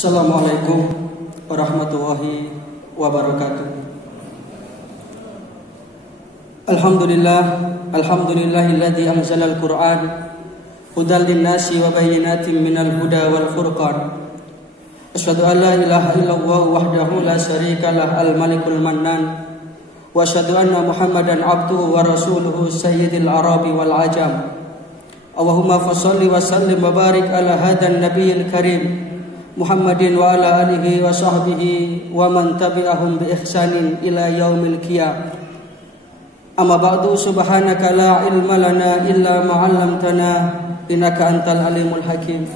Assalamualaikum warahmatullahi wabarakatuh. Alhamdulillahilladzi anzalal Qur'an hudan linnasi wa bayyinatin minal huda wal furqan. Asyhadu an la ilaha illallah wahdahu la syarikalah al-malikul mannan wa asyhadu anna Muhammadan abduhu wa rasuluhu sayyidil arabi wal ajam. Allahumma fasholli wa sallim wa barik ala hadan nabiyil karim Muhammadin wa ala alihi wa sahbihi wa man tabi'ahum bi ihsanin ila yaumil qiyamah. Amma ba'du, subhanaka la ilma lana illa ma 'allamtana innaka antal alimul hakim.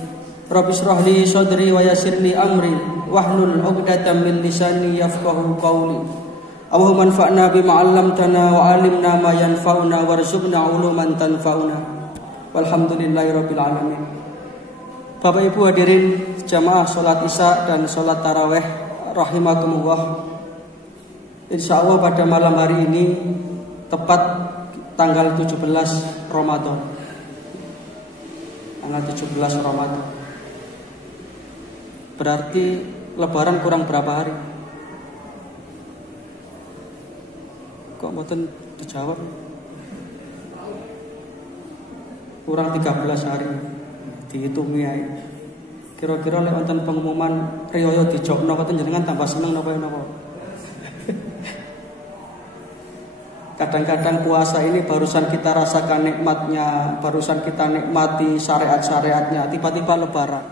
Rabbi shrah li sadri wa yassir li amri wahlul 'uqdatam min lisani yafqahu qawli. Allahumma anfa'na bima 'allamtana wa 'allimna ma yanfa'una warzuqna 'uluman tanfa'una. Walhamdulillahirabbil alamin. Bapak Ibu hadirin jamaah sholat isya dan sholat taraweh rahimakumullah. Insyaallah pada malam hari ini tepat tanggal 17 Ramadan. Tanggal 17 Ramadan. Berarti lebaran kurang berapa hari? Kok mboten dijawab? Kurang 13 hari. Dihitungi ae. Kira-kira lek wonten pengumuman riyaya dijokno ngoten jenengan tambah seneng napa napa. Kadang-kadang puasa ini barusan kita rasakan nikmatnya, barusan kita nikmati syariat-syariatnya, tiba-tiba lebaran.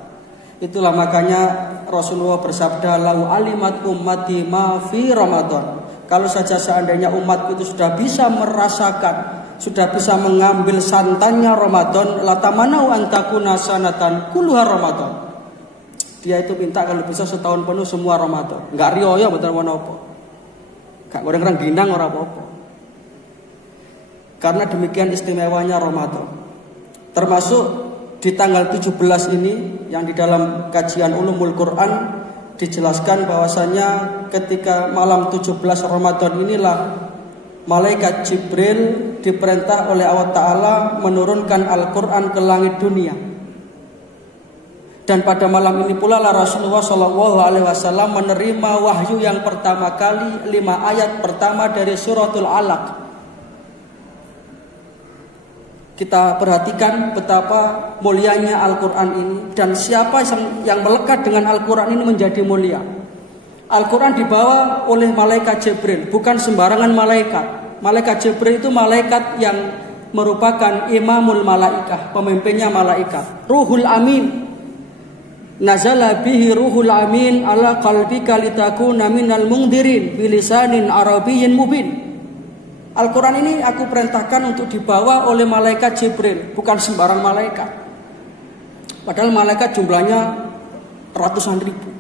Itulah makanya Rasulullah bersabda, "Lau alimat ummati ma fi Ramadan." Kalau saja seandainya umatku itu sudah bisa merasakan, sudah bisa mengambil santannya Ramadan, latamanau antakuna sanatan kulluha Ramadan. Dia itu minta kalau bisa setahun penuh semua Ramadan. Enggak riyo betul apa. Enggak goreng-goreng ginang ora apa-apa. Karena demikian istimewanya Ramadan. Termasuk di tanggal 17 ini yang di dalam kajian Ulumul Quran dijelaskan bahwasanya ketika malam 17 Ramadan inilah malaikat Jibril diperintah oleh Allah Ta'ala menurunkan Al-Quran ke langit dunia. Dan pada malam ini pula lah Rasulullah SAW menerima wahyu yang pertama kali, 5 ayat pertama dari suratul Alaq. Kita perhatikan betapa mulianya Al-Quran ini dan siapa yang melekat dengan Al-Quran ini menjadi mulia. Al-Quran dibawa oleh malaikat Jibril, bukan sembarangan malaikat. Malaikat Jibril itu malaikat yang merupakan imamul malaikah, pemimpinnya malaikat. Ruhul Amin. Nazala bihi ruhul amin ala qalbika litakuna minal mungdirin bilisanin arabiyyin mubin. Al-Quran ini aku perintahkan untuk dibawa oleh malaikat Jibril, bukan sembarang malaikat. Padahal malaikat jumlahnya ratusan ribu.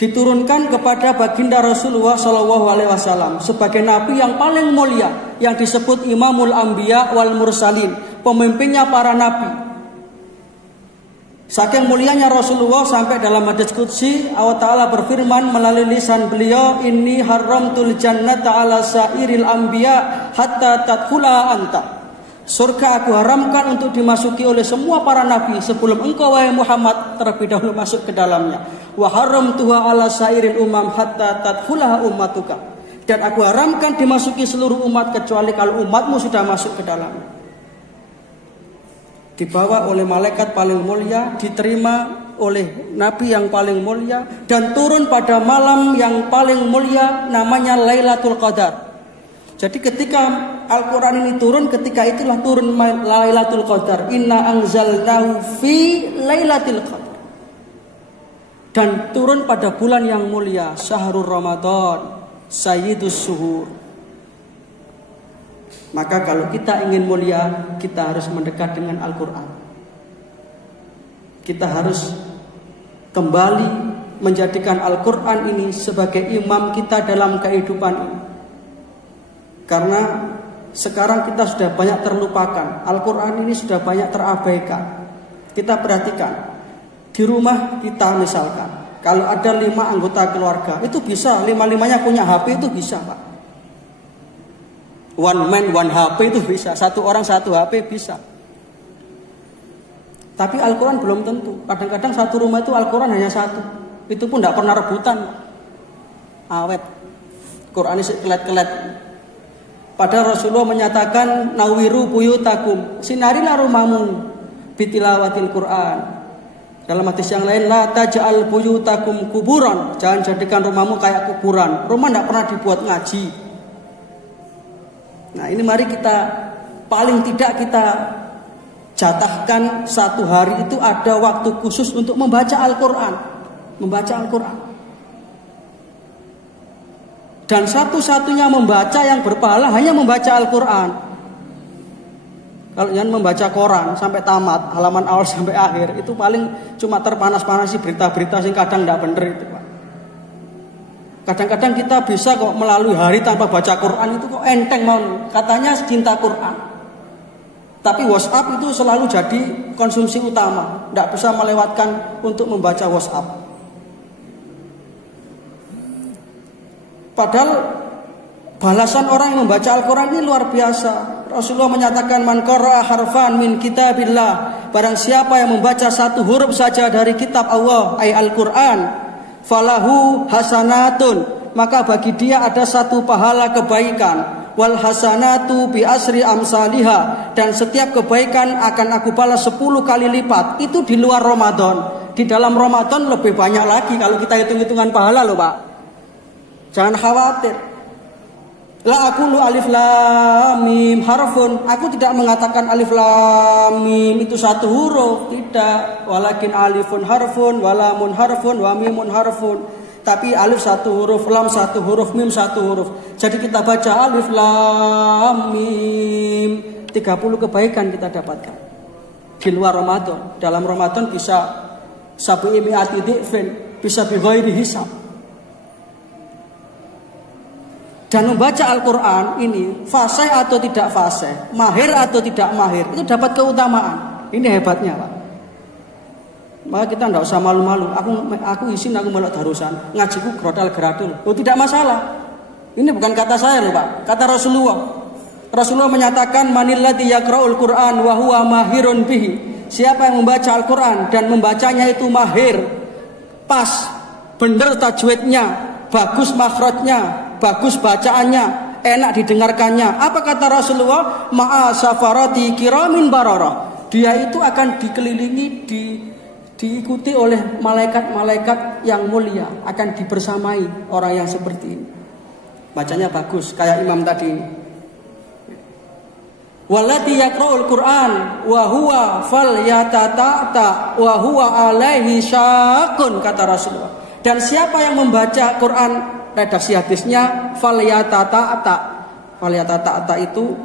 Diturunkan kepada baginda Rasulullah SAW sebagai nabi yang paling mulia, yang disebut Imamul Anbiya wal Mursalin, pemimpinnya para nabi. Saking mulianya Rasulullah sampai dalam hadits qudsi Allah Ta'ala berfirman melalui lisan beliau, "Inni haramtul jannata ala sairil anbiya hatta tadkhula anta." Surga aku haramkan untuk dimasuki oleh semua para nabi sebelum engkau wahai Muhammad terlebih dahulu masuk ke dalamnya. Wa haramtuha ala sairil umam hatta tadkhulaha ummatuka. Dan aku haramkan dimasuki seluruh umat kecuali kalau umatmu sudah masuk ke dalamnya. Dibawa oleh malaikat paling mulia, diterima oleh nabi yang paling mulia, dan turun pada malam yang paling mulia namanya Lailatul Qadar. Jadi ketika Al-Quran ini turun, ketika itulah turun Lailatul Qadar. Inna anzalnahu fi Lailatul Qadar. Dan turun pada bulan yang mulia, Syahrul Ramadan, Sayyidus Suhur. Maka kalau kita ingin mulia, kita harus mendekat dengan Al-Quran. Kita harus kembali menjadikan Al-Quran ini sebagai imam kita dalam kehidupan ini. Karena sekarang kita sudah banyak terlupakan. Al-Quran ini sudah banyak terabaikan. Kita perhatikan. Di rumah kita misalkan, kalau ada 5 anggota keluarga, itu bisa 5-5-nya punya HP, itu bisa Pak. One man, one HP itu bisa. Satu orang satu HP bisa. Tapi Al-Quran belum tentu. Kadang-kadang satu rumah itu Al-Quran hanya satu. Itu pun tidak pernah rebutan. Awet. Quran isi kelet-kelet. Padahal Rasulullah menyatakan nawiru buyutakum, sinarilah rumahmu bitilawatil Quran. Dalam hadis yang lain, la taj'al buyutakum kuburan, jangan jadikan rumahmu kayak kuburan. Rumah tidak pernah dibuat ngaji. Nah, ini mari kita paling tidak kita jatahkan satu hari itu ada waktu khusus untuk membaca Al-Quran. Membaca Al-Quran. Dan satu-satunya membaca yang berpahala hanya membaca Al-Quran. Kalau jangan membaca koran sampai tamat, halaman awal sampai akhir, itu paling cuma terpanas-panasi berita-berita yang kadang tidak benar itu, Pak. Kadang-kadang kita bisa kok melalui hari tanpa baca Quran, itu kok enteng mau. Katanya cinta Quran. Tapi WhatsApp itu selalu jadi konsumsi utama. Tidak bisa melewatkan untuk membaca WhatsApp. Padahal balasan orang yang membaca Al-Quran ini luar biasa. Rasulullah menyatakan man qara'a harfan min kitabillah, barang siapa yang membaca satu huruf saja dari kitab Allah, ay Al-Quran, falahu hasanatun, maka bagi dia ada satu pahala kebaikan. Wal hasanatu bi asri amsalihha, dan setiap kebaikan akan aku balas 10 kali lipat. Itu di luar Ramadan. Di dalam Ramadan lebih banyak lagi kalau kita hitung-hitungan pahala loh, Pak. Jangan khawatir. La aqulu alif lam mim harfun. Aku tidak mengatakan alif lam mim itu satu huruf, tidak. Walakin alifun harfun, walamun harfun, wa mimun harfun. Tapi alif satu huruf, lam satu huruf, mim satu huruf. Jadi kita baca alif lam mim, 30 kebaikan kita dapatkan. Di luar Ramadan. Dalam Ramadan bisa sabi'i mi'ati dhi'fin, bisa bi ghairi hisab. Dan membaca Al-Quran ini fasih atau tidak fasih, mahir atau tidak mahir, itu dapat keutamaan. Ini hebatnya, Pak. Maka kita tidak usah malu-malu. Aku izin aku melok darusan, ngajiku grodal-gradul. Oh, tidak masalah. Ini bukan kata saya loh, Pak. Kata Rasulullah. Rasulullah menyatakan manilladzi yaqra'ul Qur'an wa huwa mahirun bihi. Siapa yang membaca Al-Quran dan membacanya itu mahir, pas, benar tajwidnya, bagus makhrajnya, bagus bacaannya, enak didengarkannya. Apa kata Rasulullah? Ma'a safarati kiramin bararah. Dia itu akan dikelilingi, diikuti oleh malaikat-malaikat yang mulia, akan dibersamai orang yang seperti ini. Bacanya bagus, kayak imam tadi ini. Walladzi yaqra'ul Qur'an wa huwa falyata'ta wa huwa alaihi syaqqun, kata Rasulullah. Dan siapa yang membaca Quran, redaksi hadisnya falyata'ta. Falyata'ta itu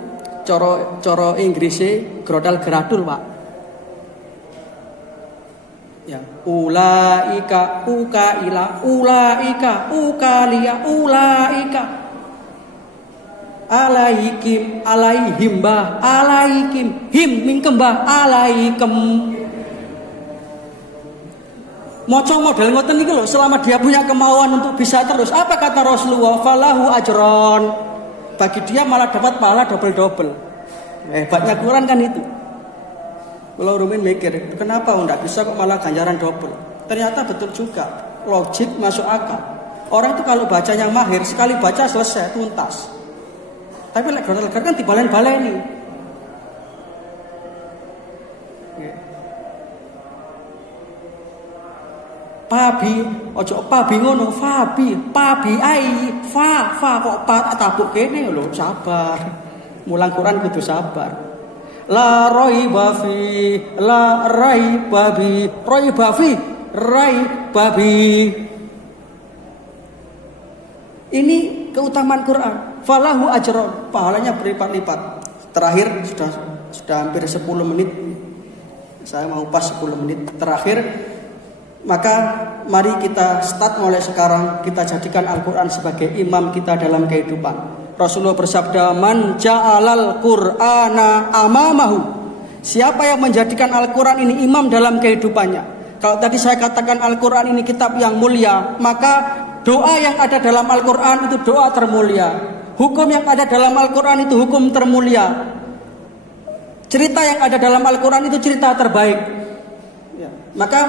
coro Inggrisnya grodal-gradul, Pak. Ya, ulaika ukaila, ulaika ukalia, ulaika alaikim, alaihim bah, alaikim, him mingkem bah, alaikem. Moco model ngoten iki lho, selama dia punya kemauan untuk bisa terus. Apa kata Rasulullah? Falahu ajron. Bagi dia malah dapat pahala double-double. Hebatnya Quran kan itu. Kalau Rumin mikir, kenapa enggak bisa kok malah ganjaran double? Ternyata betul juga. Logik masuk akal. Orang itu kalau bacanya mahir, sekali baca selesai, tuntas. Tapi lek grodal-grodal kan dibalen-baleni. Pabi, ojo pabi ngono, pabi ai, fa kok tabuk kene lho, sabar. Mulang Quran kudu sabar. La raiba fi, la raiba bi, raiba bi. Ini keutamaan Quran. Falahu ajron, pahalanya berlipat-lipat. Terakhir sudah hampir 10 menit. Saya mau pas 10 menit terakhir. Maka mari kita start mulai sekarang, kita jadikan Al-Quran sebagai imam kita dalam kehidupan. Rasulullah bersabda, man ja'alal Qur'ana amamahu. Siapa yang menjadikan Al-Quran ini imam dalam kehidupannya. Kalau tadi saya katakan Al-Quran ini kitab yang mulia, maka doa yang ada dalam Al-Quran itu doa termulia. Hukum yang ada dalam Al-Quran itu hukum termulia. Cerita yang ada dalam Al-Quran itu cerita terbaik. Ya. Maka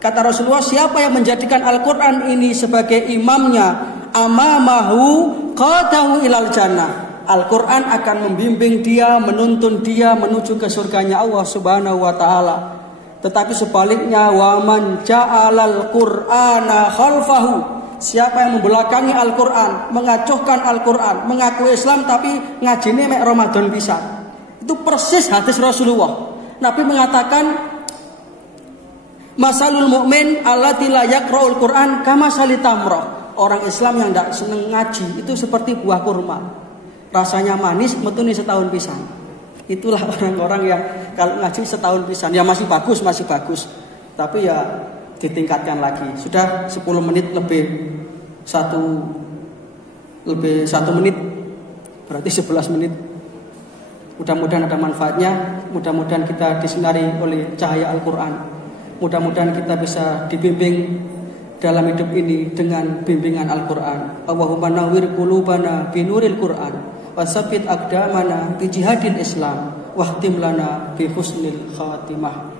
kata Rasulullah, siapa yang menjadikan Al-Quran ini sebagai imamnya, amamahu qadahu ilal jannah, Al-Quran akan membimbing dia, menuntun dia menuju ke surganya Allah Subhanahu wa ta'ala. Tetapi sebaliknya, waman ja'alal qur'ana khalfahu, siapa yang membelakangi Al-Quran, mengacuhkan Al-Quran, mengaku Islam tapi ngajine mek Ramadan bisa. Itu persis hadis Rasulullah. Nabi mengatakan, masalul mu'min allati la yaqra'ul Qur'an kama salitamrah. Orang Islam yang tidak senang ngaji itu seperti buah kurma. Rasanya manis, metune setahun pisan. Itulah orang-orang yang kalau ngaji setahun pisan, ya masih bagus. Tapi ya ditingkatkan lagi. Sudah 10 menit lebih 1 menit. Berarti 11 menit. Mudah-mudahan ada manfaatnya. Mudah-mudahan kita disinari oleh cahaya Al-Quran. Mudah-mudahan kita bisa dibimbing dalam hidup ini dengan bimbingan Al-Quran. Allahumma nawwir qulubana binuril Quran, wasabbit aqdamana bi jihadil Islam, wahtim lana bi husnil khatimah.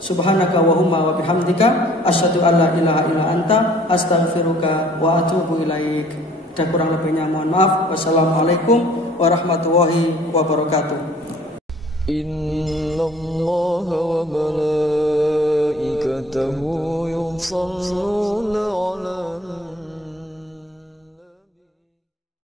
Subhanaka Allahumma wa bihamdika asyhadu an la ilaha illa anta astaghfiruka wa atubu ilaik. Dan kurang lebihnya mohon maaf. Wassalamualaikum warahmatullahi wabarakatuh. Innallaha wa malaikatahu yusholluna